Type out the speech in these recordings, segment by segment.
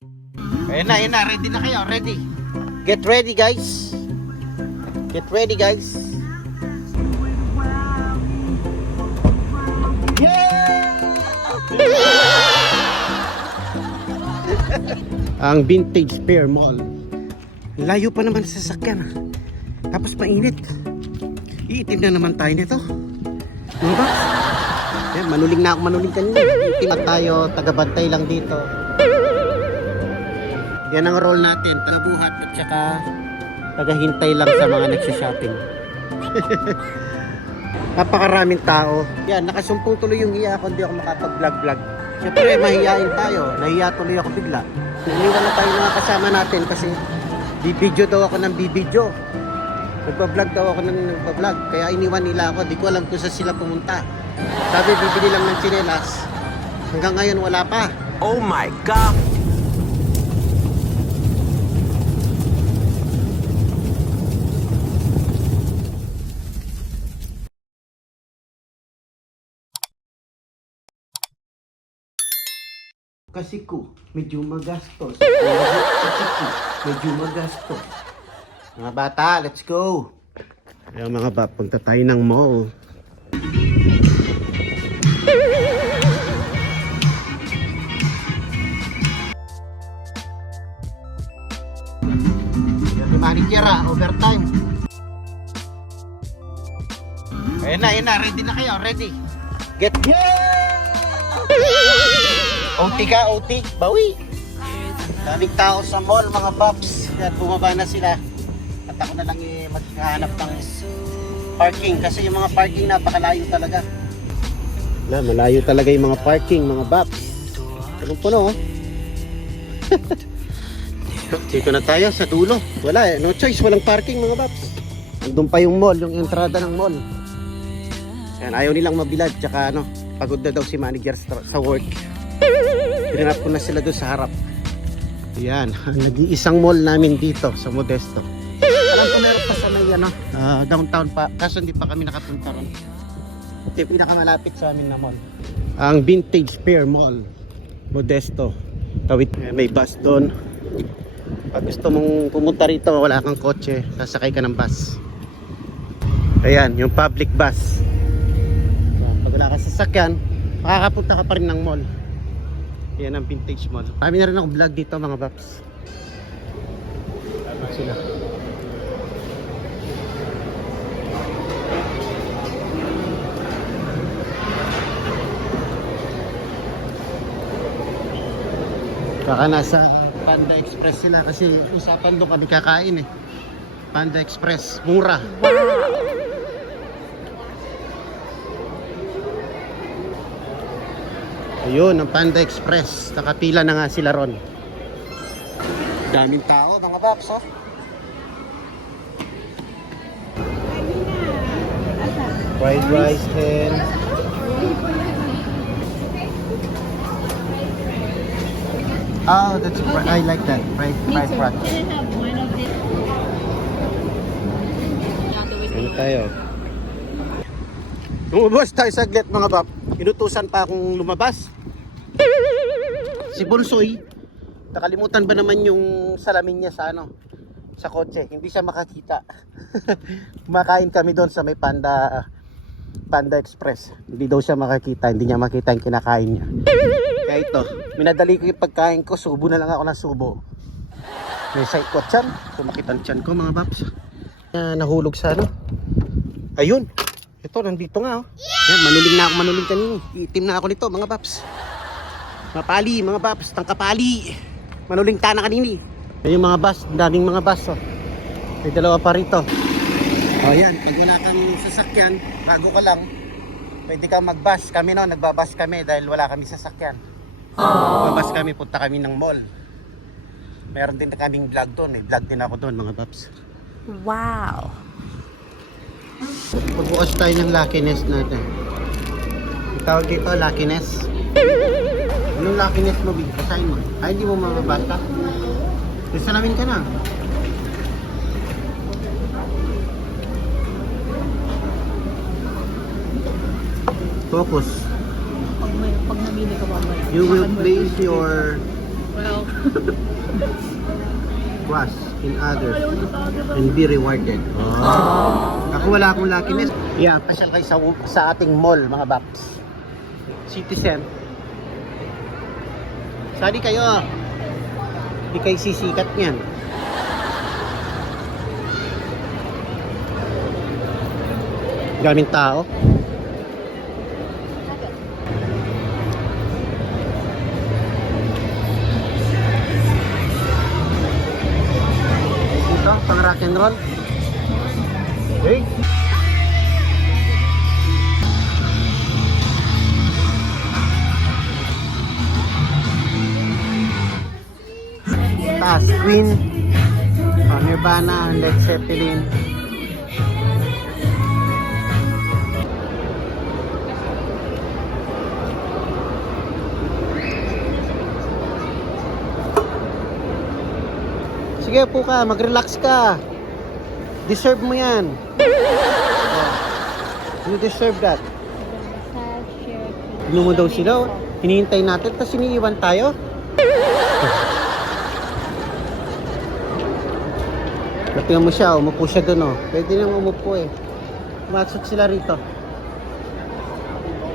Ayun na, ready na kayo, ready. Get ready guys. Get ready guys. Ang Vintage Fair Mall. Layo pa naman sa sasakyan. Tapos mainit. Iitim na naman tayo nito. Mga ba? Yan, manuling na ako, manuling kanina. Iitim na tayo, tagabantay lang dito. Yan ang role natin, tagabuhat at saka tagahintay lang sa mga nagsha-shopping. Napakaraming tao. Yan, nakasumpong tuloy yung hiya ako, hindi ako makapag-vlog-vlog. Siyempre, mahihain tayo. Nahiya tuloy ako bigla. Iniwan na tayo mga kasama natin kasi bibidyo daw ako ng bibidyo. Nagpa-vlog daw ako ng nagpa-vlog. Kaya iniwan nila ako. Di ko alam kung saan sila pumunta. Sabi, bibili lang ng tsinelas. Hanggang ngayon, wala pa. Oh my God! Kasi ko, medyo magastos. Kasi ko, medyo magastos. Mga bata, let's go! Ayan mga bata, punta tayo ng mall. Yan yung manager overtime. Ayun na, ready na kayo, ready. Get OT ka, OT, bawi. Daming tao sa mall, mga paps. At bumaba na sila. At ako na lang maghahanap ng parking. Kasi yung mga parking napakalayo talaga. Malayo talaga yung mga parking, mga paps. Punong-puno, oh. Dito na tayo sa dulo. Wala no choice, walang parking, mga paps. Andun pa yung mall, yung entrada ng mall. Yan, ayaw nilang mabilad. Tsaka pagod na daw si manager sa work. Pinanap ko na sila doon sa harap. Yan, nag-iisang mall namin dito sa Modesto. Alam ko meron pa sa may downtown pa, kaso hindi pa kami nakapunta ron. Ito yung pinakamalapit sa amin na mall. Ang Vintage Fair Mall, Modesto. Tawid, may bus doon. Pag gusto mong pumunta rito, wala kang kotse, sasakay ka ng bus. Ayan, yung public bus. Pag wala ka sasakyan, makakapunta ka pa rin ng mall. Yan ang Vintage Mall. Marami na rin akong vlog dito, mga paps. Sila. Kaka nasa Panda Express sila kasi usapan doon kami kakain eh. Panda Express, mura. Ayun, ang Panda Express. Nakapila na nga sila ron. Daming tao, mga paps, oh. Fried rice and oh, that's I like that. Fried rice. Ano tayo? Lumabas tayo saglit, mga pap. Inutusan pa akong lumabas. Si Bunsoy, nakalimutan ba naman yung salamin niya sa kotse. Hindi siya makakita. Kumakain kami doon sa may Panda Express. Hindi daw siya makakita, hindi niya makita yung kinakain niya. Kaya ito, minadali ko yung pagkain ko, subo na lang ako ng subo. May saikot tiyan, sumakit ang tiyan ko, mga paps. Nahulog sa ayun, ito nandito nga, oh. Yan, manuling kanina. Iitim na ako nito, mga paps. Mapali, mga paps, tangkapali. Manuling tana kanini. Yan yung mga bus, daming mga bus, oh. May dalawa pa rito. Oh, yan, pag wala kang sasakyan, bago ka lang, pwede kang mag-bus. Kami nagbabus kami dahil wala kami sasakyan. Magbabus kami, punta kami ng mall. Meron din na kaming vlog doon, vlog din ako doon, mga paps. Wow! Pagbukas tayo ng Lucky Nest natin. Itawag dito, Lucky Nest. Anong Lucky Nest mo, Big? Kasahin mo. Ay, hindi mo mababasa. Salamin ka na. Focus. Pag nabili ka ba? You will place your Well, Trust in others and be rewarded. Ako wala akong luckiness. Yeah, pasyal kayo sa ating mall, mga Baps. Citizen. Sali kayo. Hindi kayo sisikat niyan. Daming tao. Ito, pang rock and roll. Okay. Taas, Queen, Nirvana, Led Zeppelin. Sige po ka, mag-relax ka. Deserve mo yan. You deserve that. Ano mo daw sila? Hinihintay natin, tapos iniiwan tayo. Tingnan mo siya, umupo siya doon, oh. Pwede nang umupo eh. Matsot sila rito.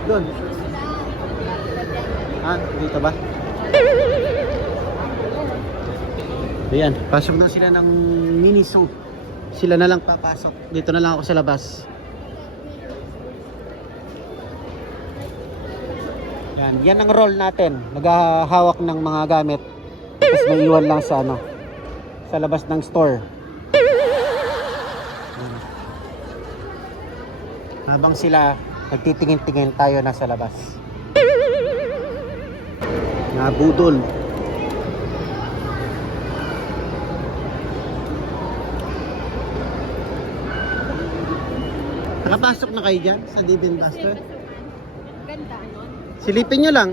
Doon. Ah, dito ba? Ayan, pasok na sila ng Miniso. Sila na lang papasok. Dito na lang ako sa labas. Yan ang role natin. Naghahawak ng mga gamit. Tapos may iwan lang sa ano, sa labas ng store. Habang sila nagtitingin-tingin, tayo nasa labas. Nabudol. Nakapasok na kayo dyan sa Dave & Buster? ganda, ano? Silipin nyo lang.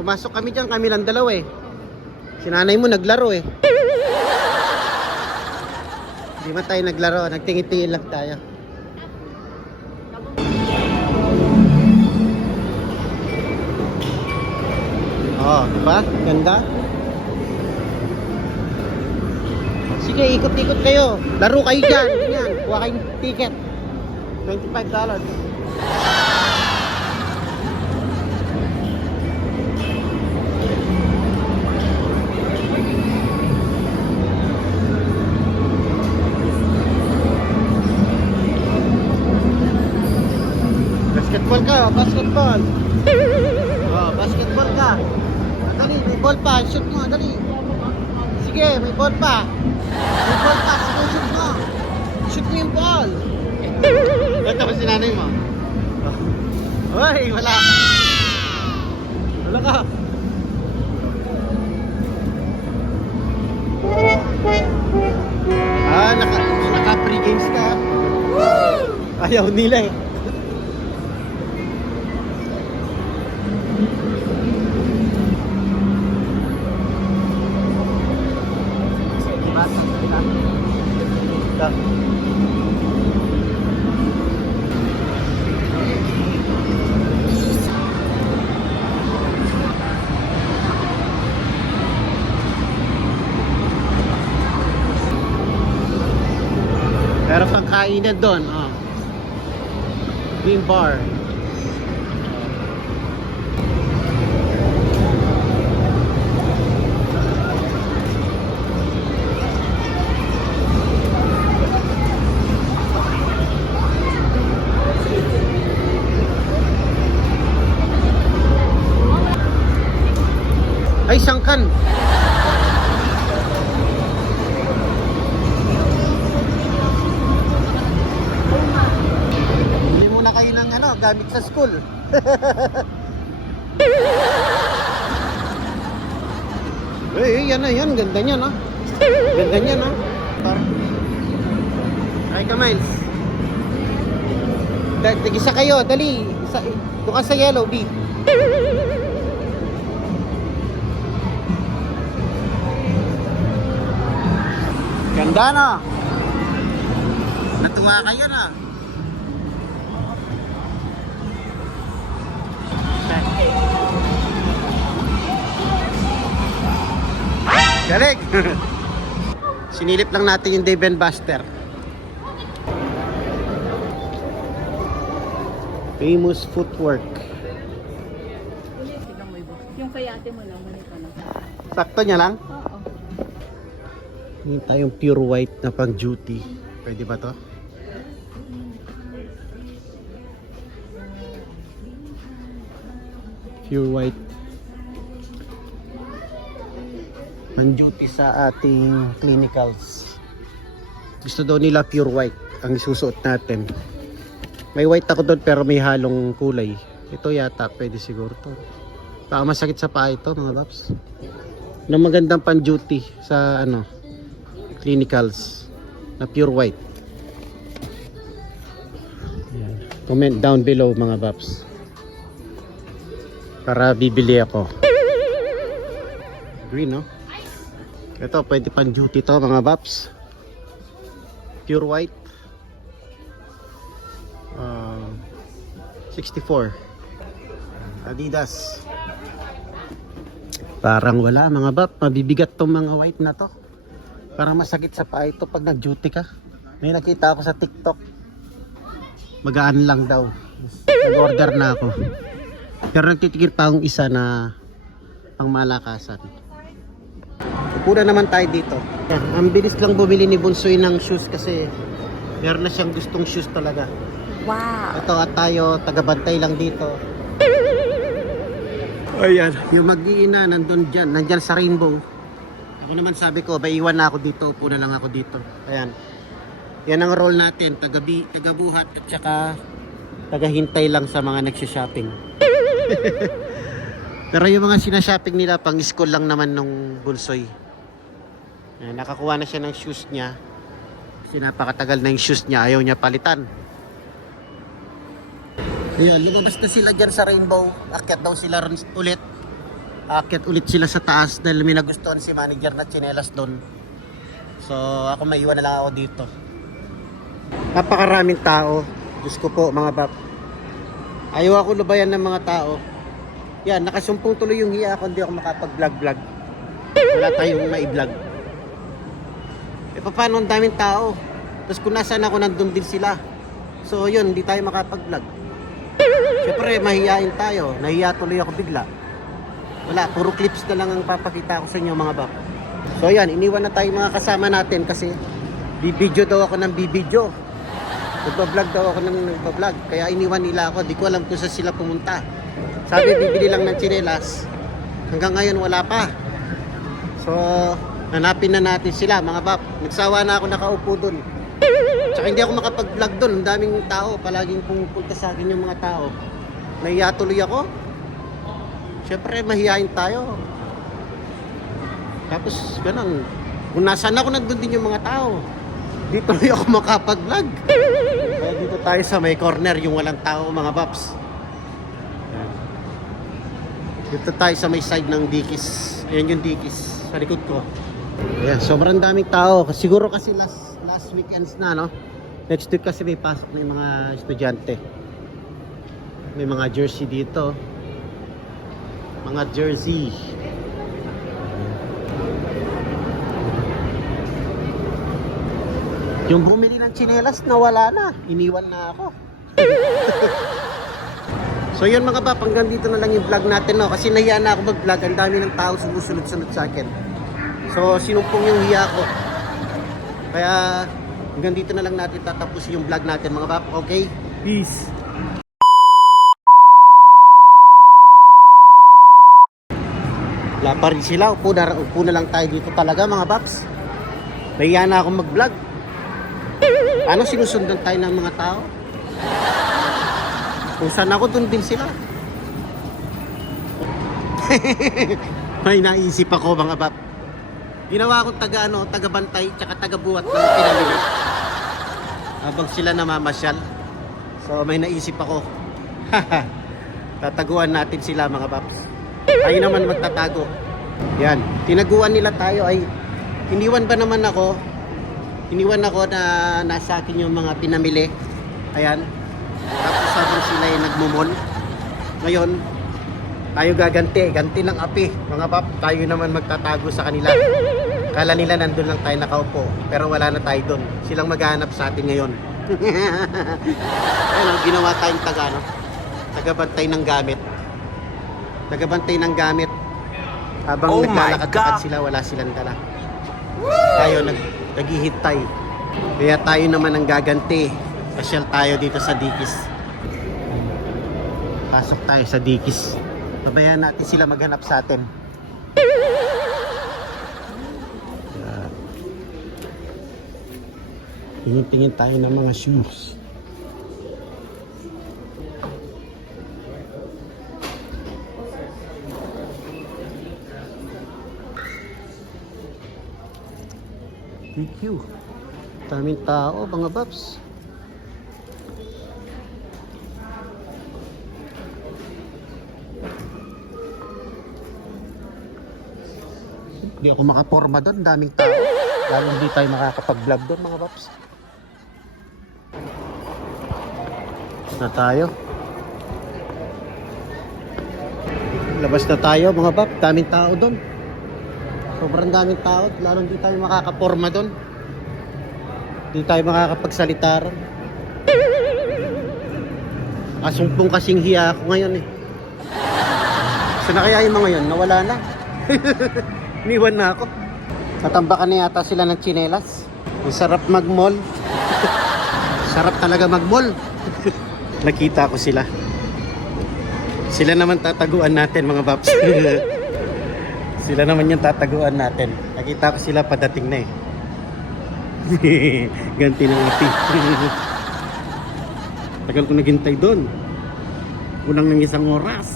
Pumasok kami dyan, kami lang dalawa eh. Si nanay mo naglaro eh. Hindi man tayo naglaro, nagtingin-tingin lang tayo. Oh, diba? Ganda. Sige, ikot-ikot kayo. Laro kayo dyan. Ganyan. Kuha kayong ticket. $25. Basketball ka, basketball. Oh, basketball ka. Dali, may ball pa. Shoot mo, dali. Sige, may ball pa. May ball pa, sige, shoot mo. Shoot mo yung ball. Ito ba si nanay mo? Hoy, wala. Wala ka. Ah, naka-free games ka. Ayaw nila eh. Pero pang kainan doon, oh. Green bar. Ay, sangkan. Bili muna kayo ng ano, gamit sa school. Yan na yan. Ganda niya, no? Ganda niya, no? Ay ka, Miles. Isa kayo, dali. Doon ka sa yellow, B. Ganda na. Natuwa kayo na. Galing! Sinilip lang natin yung Dave & Buster. Famous footwork. Yung kay ate mo lang, ganito lang. Sakto niya lang. Oo. Yung tayong pure white na pang duty. Pwede ba to? Pure white. Pang duty sa ating clinicals. Gusto daw nila pure white ang isusuot natin. May white ako doon pero may halong kulay. Ito yata pwede siguro to. Baka masakit sa paa ito mga paps. Na magandang pang duty sa ano clinicals na pure white. Ayan. Comment down below mga paps para bibili ako. Green no? Ito pwede pang duty to mga paps. Pure white. 64 Adidas. Parang wala mga bap, mabibigat tong mga white na to. Parang masakit sa paa ito pag nag-duty ka. May nakita ako sa TikTok. Magaan lang daw. Nag-order na ako. Pero nagtitigil pa akong isa na pang malakasan. Puna naman tayo dito. Ang bilis lang bumili ni Bunsoy ng shoes kasi meron na siyang gustong shoes talaga. Wow. Ito at tayo, tagabantay lang dito. Ayan. Yung mag-iina nandun dyan, nandyan sa Rainbow. Ako naman sabi ko, iwan na ako dito, upo na lang ako dito. Ayan. Yan ang role natin, tagabuhat at saka tagahintay lang sa mga nagsha-shopping. Pero yung mga sinashopping nila, pang school lang naman nung Bunsoy. Ayan, nakakuha na siya ng shoes niya. Kasi napakatagal na yung shoes niya, ayaw niya palitan. Ayun, lumabas na sila dyan sa Rainbow. Akyat daw sila ulit. Akyat ulit sila sa taas dahil may nagustuhan si manager na tsinelas doon. So ako maiwan na lang ako dito. Napakaraming tao. Diyos ko po mga bab. Ayaw ako lubayan ng mga tao. Yan, nakasumpong tuloy yung hiya ako, hindi ako makapag-vlog. Wala tayong ma-vlog. E paano ang daming tao? Tapos kung nasaan ako, nandun din sila. So yun, hindi tayo makapag-vlog. Siyempre, mahihain tayo. Nahiya tuloy ako bigla. Wala, puro clips na lang ang papakita ko sa inyo mga bab. So yan, iniwan na tayo mga kasama natin kasi bibidyo daw ako ng bibidyo. Nagpa-vlog daw ako ng nagpa-vlog. Kaya iniwan nila ako, di ko alam kung saan sila pumunta. Sabi, bibili lang ng tsinelas. Hanggang ngayon wala pa. So, hanapin na natin sila mga bab. Nagsawa na ako nakaupo dun. Tsaka hindi ako makapag-vlog dun. Ang daming tao. Palaging pumupunta sa akin yung mga tao. Nahiya tuloy ako. Siyempre, mahihain tayo. Tapos, ganun. Kung nasaan ako, nandun din yung mga tao. Dito tuloy ako makapag-vlog. Kaya dito tayo sa may corner, yung walang tao mga babs. Dito tayo sa may side ng Dikis. Ayan yung Dikis sa likod ko. Ayan, sobrang daming tao. Siguro kasi last weekends na, no? Next week kasi may pasok na yung mga estudyante. May mga jersey dito. Mga jersey. Yung bumili ng tsinelas nawala na. Iniwan na ako. So yun mga bap, hanggang dito na lang yung vlog natin, no? Kasi nahiya na ako mag-vlog. Ang dami ng tao sumusunod-sunod sa akin. So sinumpong yung hiya ko. Kaya hanggang dito na lang natin tatapusin yung vlog natin mga bap. Okay? Peace! Wala pa rin sila. Upo na lang tayo dito talaga mga baps. Nahiya na ako mag-vlog. Paano sinusundan tayo ng mga tao? Kung saan ako, doon din sila. May naisip ako mga bap. Ginawa akong taga-bantay tsaka taga-buhat ng pinamili. Habang sila namamasyal. So may naisip ako. Tataguan natin sila mga baps. Tayo naman magtatago. Yan. Tinaguan nila tayo ay iniwan ba naman ako? Iniwan ako na nasa akin yung mga pinamili. Ayan. Tapos habang sila ay nagmumon. Ngayon, Tayo gaganti, ganti ng api. Mga pap, tayo naman magtatago sa kanila. Kala nila nandun lang tayo nakaupo, pero wala na tayo doon. Silang maghahanap sa atin ngayon. Ayun, ginawa tayong taga, no? Tagabantay ng gamit. Tagabantay ng gamit. Habang naglalakad-lakad sila, wala silang dala. Tayo naghihintay. Kaya tayo naman ang gaganti. Pasyal tayo dito sa Dikis. Pasok tayo sa Dikis. Pabayaan natin sila maghanap sa atin. Tingin-tingin tayo ng mga shoes. TQ. Daming tao, mga babs. Hindi ako makaporma doon, daming tao. Lalo hindi tayo makakapag-vlog doon, mga babs. Na tayo. Labas na tayo, mga bab. Daming tao doon. Sobrang daming tao. Lalo hindi tayo makakaporma doon. Hindi tayo makakapagsalita ron. Kasumpong kasing hiya ako ngayon eh. Saan na kaya yung mga yun? Nawala na. Iniwan na ako. Natambakan na yata sila ng tsinelas. Ang sarap mag-mall. Sarap talaga mag-mall. Nakita ko sila. Sila naman tataguan natin, mga babs. Sila naman yung tataguan natin. Nakita ko sila padating na eh. Ganti ng api. Tagal ko naghintay doon. Kulang ng 1 oras.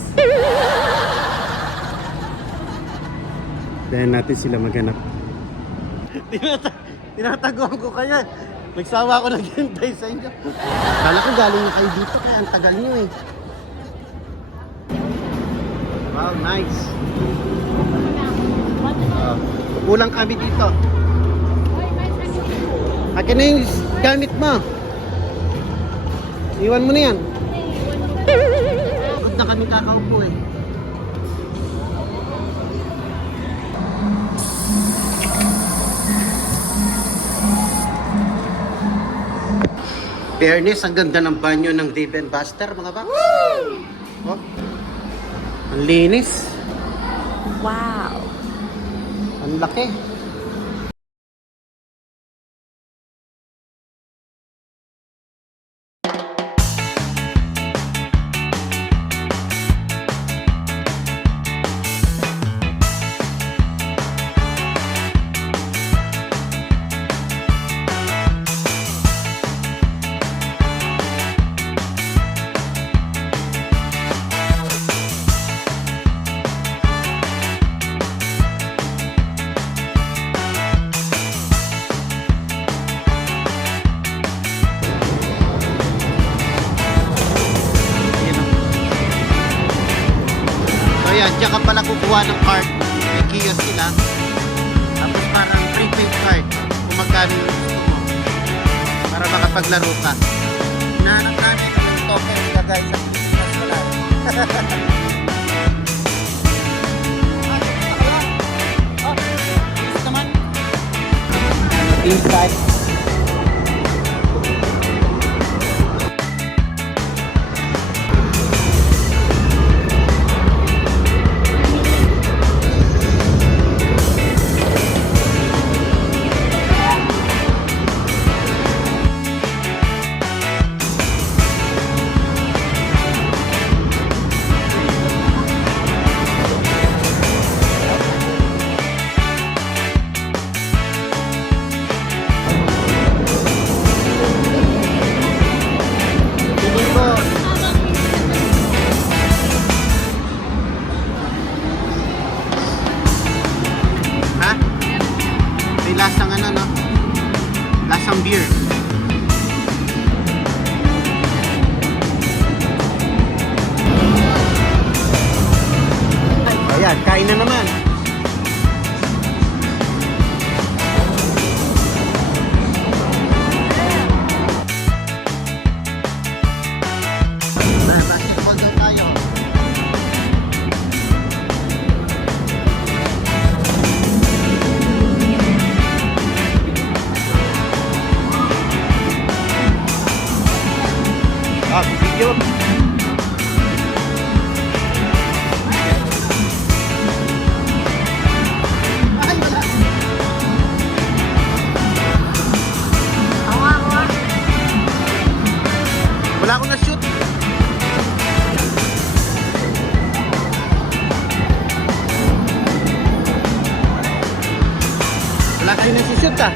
Dahil natin sila maghanap. Tinataguan ko kaya. Nagsawa ako naghintay sa inyo. Kala ko galing na kayo dito kaya ang tagal nyo eh. Wow, nice. Kulang kami dito. Akin na yung gamit mo. Iwan mo na yan. Huwag na kami kakaupo eh. Fairness, ang ganda ng banyo ng Dave & Buster, mga baks. Oh. Ang linis. Wow. Ang laki. Ayan, diyan ka pala kukuha ng card. May kiosk sila. Tapos parang prepaid card. Kung magkano yung gusto mo. Para makapaglaro ka. Hinahanap namin yung token nila guys sa Pilipinas wala. Yes naman. Inside. Lasang ano, no? Lasang beer. Ayan, kain na naman. Basketball daw tayo. Wala kayo nasishoot ah.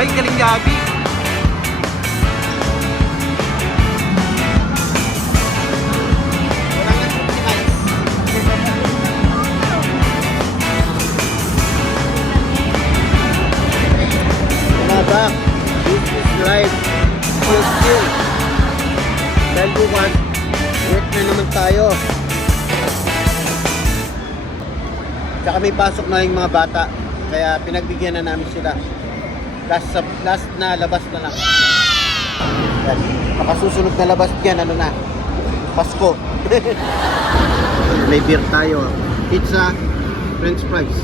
Ay, galing Gabi. Wala nga shoot si Miles. Mga bak, this is life. Still. Dahil bukas, work na naman tayo. Tsaka may pasok na yung mga bata. Kaya pinagbigyan na namin sila. Last na labas na lang. Yan. Makasusunod na labas dyan, ano na? Pasko. May beer tayo. Pizza, french fries.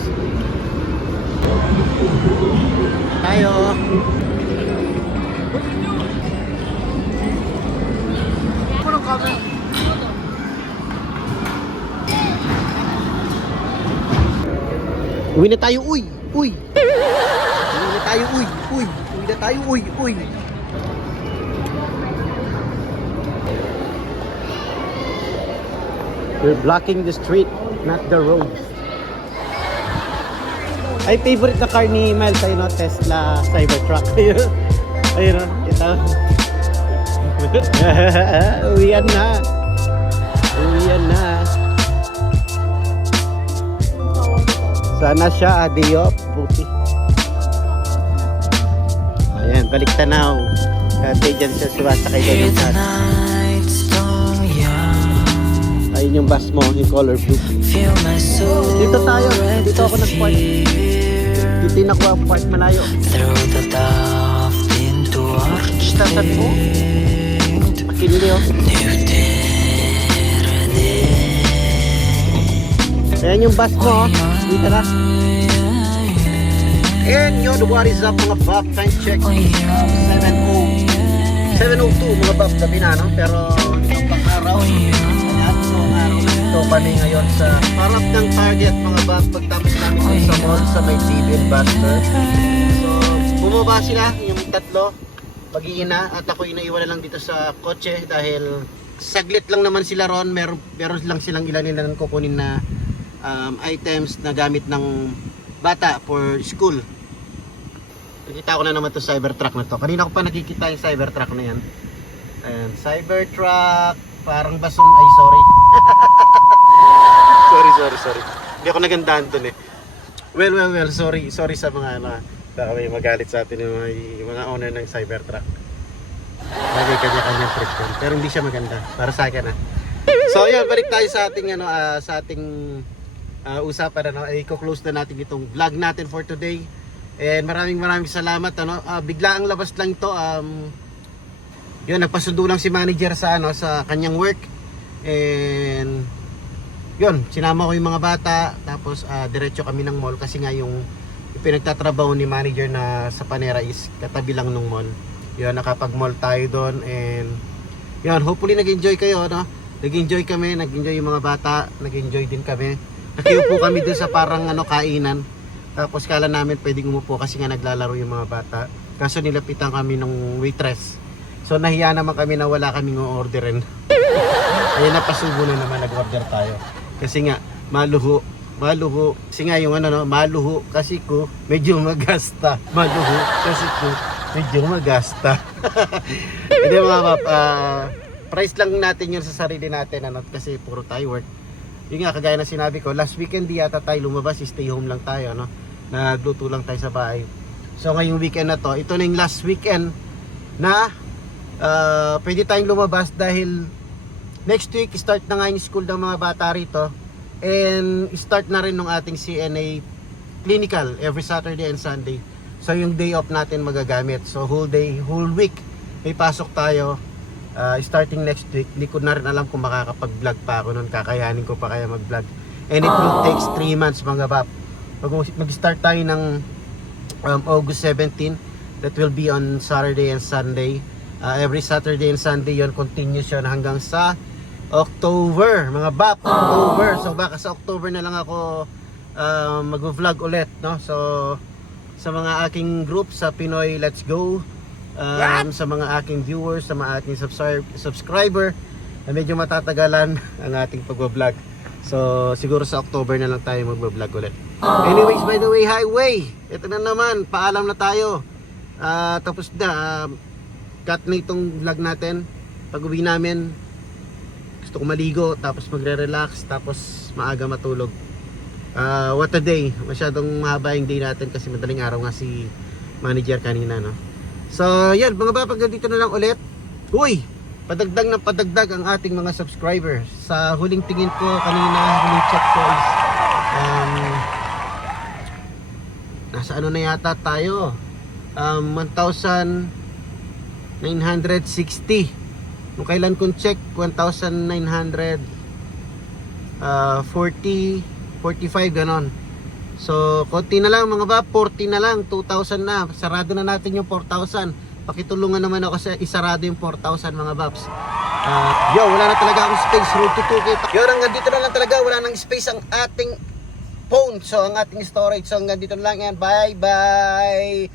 Tayo. Punong camera. Uwi na tayo, uy! Uy! Uwi na tayo, uy! Uy! Uwi na tayo, uy! Uy! We're blocking the street, not the road. Ay, favorite na car ni Miles ay no, Tesla Cybertruck. Ayun. Ayun, ito. Uwian na. Uwian na. Sana siya, day off, buti. Ayan, balik tanaw. Kasi dyan siya sumasakay doon ng bus. Ayun yung bus mo, yung color blue. Dito tayo, dito ako nag-park. Dito yung nakuha-park malayo. Sasad mo? Makinili oh. Ayan yung bus mo, dito na. And yun, what is up mga bab? Time check, 7:02 mga bab, gabi na no? Pero itong pang-araw, at itong araw na ito kami ngayon sa harap ng Target mga bab. Pagtapos namin dun sa mall sa may TV and Buster. So, bumaba sila, yung tatlo, mag-iina, at ako inaiwan na lang dito sa kotse dahil saglit lang naman sila ron. Meron lang silang ilan nila nang kukunin na items na gamit ng bata for school. Nakita ko na naman to Cybertruck na to. Kanina ko pa nakikita yung Cybertruck na yan. Ayan, Cybertruck. Parang basong, ay sorry. sorry. Hindi ako nagandahan dun eh. Well, sorry sa mga baka may magalit sa atin yung mga owner ng Cybertruck. Lagi kanya-kanyang trip yun. Pero hindi siya maganda. Para sa akin So yun, balik tayo sa ating usapan i-close na natin itong vlog natin for today. And maraming salamat bigla ang labas lang ito. Yun, nagpasundo lang si manager sa sa kanyang work. And yun, sinama ko yung mga bata, tapos diretso kami ng mall kasi nga yung pinagtatrabaho ni manager na sa Panera is katabi lang ng mall. Yun, nakapag-mall tayo doon. And yun, hopefully nag-enjoy kayo nag-enjoy kami, nag-enjoy yung mga bata, nag-enjoy din kami. Nakiupo kami dun sa parang kainan. Tapos kala namin pwedeng umupo kasi nga naglalaro yung mga bata. Kaso nilapitan kami ng waitress. So nahiya naman kami na wala kaming o-orderin. Ayun, napasubo na naman, nag-order tayo. Kasi nga maluho. Kasi nga yung maluho kasi ko medyo magasta. Hindi mga price lang natin yun sa sarili natin kasi puro tayo work. Yung nga, kagaya na sinabi ko, last weekend di yata tayo lumabas, stay home lang tayo nagluto lang tayo sa bahay. So ngayong weekend na to, ito na yung last weekend na pwede tayong lumabas dahil next week start na nga yung school ng mga bata rito. And start na rin ng ating CNA clinical every Saturday and Sunday. So yung day off natin magagamit. So whole week may pasok tayo. Starting next week, hindi ko na rin alam kung makakapag-vlog pa ako nun, kakayanin ko pa kaya mag-vlog. And it will take 3 months mga bab. Mag-start tayo ng August 17, that will be on Saturday and Sunday. Every Saturday and Sunday yon, continuous yun hanggang sa October mga bab. October, so baka sa October na lang ako mag-vlog ulit So sa mga aking group sa Pinoy Let's Go, sa mga aking viewers, sa mga aking subscriber na medyo matatagalan ang ating pag-vlog. So siguro sa October na lang tayo magbablog ulit. Anyways, by the way, highway, ito na naman, paalam na tayo. Tapos na, cut na itong vlog natin. Pag uwi namin, gusto ko maligo, tapos magre-relax, tapos maaga matulog. What a day. Masyadong mahaba yung day natin kasi madaling araw nga si manager kanina, no? So yan, mga bapag, dito na lang ulit. Uy, padagdag ng padagdag ang ating mga subscribers. Sa huling tingin ko kanina, huling check ko is nasa ano na yata tayo, 1,960. Nung kailan kong check, 1,940 45 ganon. So konti na lang mga ba, 40 na lang, 2,000 na, sarado na natin yung 4,000. Pakitulungan naman ako sa isarado yung 4,000 mga baps. Wala na talaga akong space, road to 2K. Hanggang dito na lang talaga, wala nang space ang ating phone, so ang ating storage. So hanggang dito na lang yan, bye bye.